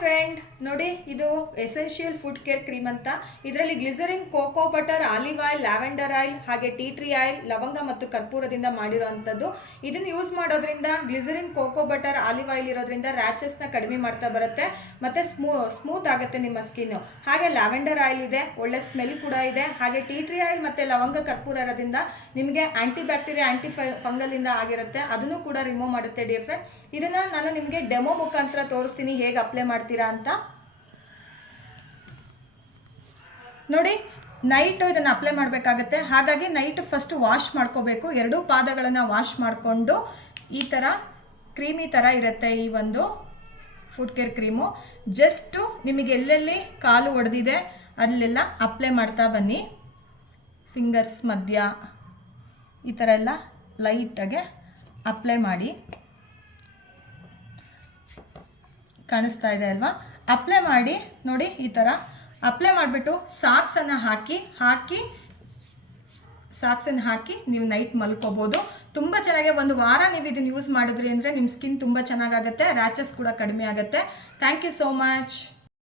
Friend ನೋಡಿ, ಇದು essential food care cream ಅಂತ. ಇದರಲ್ಲಿ glycerin cocoa butter olive oil lavender oil ಹಾಗೆ ಟೀ ಟ್ರೀ ಆಯಿಲ್ ಲವಂಗ ಮತ್ತು ಕರ್ಪೂರದಿಂದ ಮಾಡಿರೋವಂಥದ್ದು. ಇದನ್ನು ಯೂಸ್ ಮಾಡೋದ್ರಿಂದ glycerin cocoa butter olive oil ಇರೋದ್ರಿಂದ ರ್ಯಾಚಸ್ನ ಕಡಿಮೆ ಮಾಡ್ತಾ ಬರುತ್ತೆ. ಮತ್ತು ಸ್ಮೂ ಸ್ಮೂತ್ ಆಗುತ್ತೆ ನಿಮ್ಮ ಸ್ಕಿನ್ನು ಹಾಗೆ ಲ್ಯಾವೆಂಡರ್ ಆಯಿಲ್ ಇದೆ, ಒಳ್ಳೆ ಸ್ಮೆಲ್ ಕೂಡ ಇದೆ. ಹಾಗೆ ಟೀ ಟ್ರೀ ಆಯಿಲ್ ಮತ್ತು ಲವಂಗ, ಕರ್ಪೂರ ಇರೋದ್ರಿಂದ ನಿಮಗೆ ಆಂಟಿ ಬ್ಯಾಕ್ಟೀರಿಯಾ ಆಂಟಿ ಫಂಗಲಿಂದ ಆಗಿರುತ್ತೆ. ಅದನ್ನು ಕೂಡ ರಿಮೂವ್ ಮಾಡುತ್ತೆ ಡಿಯರ್ ಫ್ರೆಂಡ್ ಇದನ್ನು ನಾನು ನಿಮಗೆ ಡೆಮೋ ಮುಖಾಂತರ ತೋರಿಸ್ತೀನಿ, ಹೇಗೆ ಅಪ್ಲೈ ಮಾಡ್ತೀರಾ ಅಂತ? ನೋಡಿ ನೈಟು ಇದನ್ನು ಅಪ್ಲೈ ಮಾಡಬೇಕಾಗತ್ತೆ. ಹಾಗಾಗಿ ನೈಟ್ ಫಸ್ಟ್ ವಾಶ್ ಮಾಡ್ಕೋಬೇಕು. ಎರಡೂ ಪಾದಗಳನ್ನು ವಾಶ್ ಮಾಡಿಕೊಂಡು ಈ ಥರ ಕ್ರೀಮಿ ಥರ ಇರುತ್ತೆ ಈ ಒಂದು ಫುಡ್ ಕೇರ್ ಕ್ರೀಮು ಜಸ್ಟು ನಿಮಗೆ ಎಲ್ಲೆಲ್ಲಿ ಕಾಲು ಒಡೆದಿದೆ, ಅಲ್ಲೆಲ್ಲ ಅಪ್ಲೈ ಮಾಡ್ತಾ ಬನ್ನಿ. ಫಿಂಗರ್ಸ್ ಮಧ್ಯ. ಈ ಥರ ಎಲ್ಲ ಲೈಟಾಗೆ ಅಪ್ಲೈ ಮಾಡಿ. ಕಾಣಿಸ್ತಾ ಇದೆ ಅಲ್ವಾ? ಅಪ್ಲೈ ಮಾಡಿ, ನೋಡಿ ಈ ಥರ ಅಪ್ಲೈ ಮಾಡಿಬಿಟ್ಟು ಸಾಕ್ಸನ್ನು ಹಾಕಿ ಹಾಕಿ ಸಾಕ್ಸನ್ನು ಹಾಕಿ ನೀವು ನೈಟ್ ಮಲ್ಕೋಬೋದು. ತುಂಬ ಚೆನ್ನಾಗಿ ಒಂದು ವಾರ ನೀವು ಇದನ್ನು ಯೂಸ್ ಮಾಡಿದ್ರಿ ಅಂದರೆ ನಿಮ್ಮ ಸ್ಕಿನ್ ತುಂಬ ಚೆನ್ನಾಗಾಗುತ್ತೆ ರ್ಯಾಚಸ್ ಕೂಡ ಕಡಿಮೆ ಆಗುತ್ತೆ. Thank you so much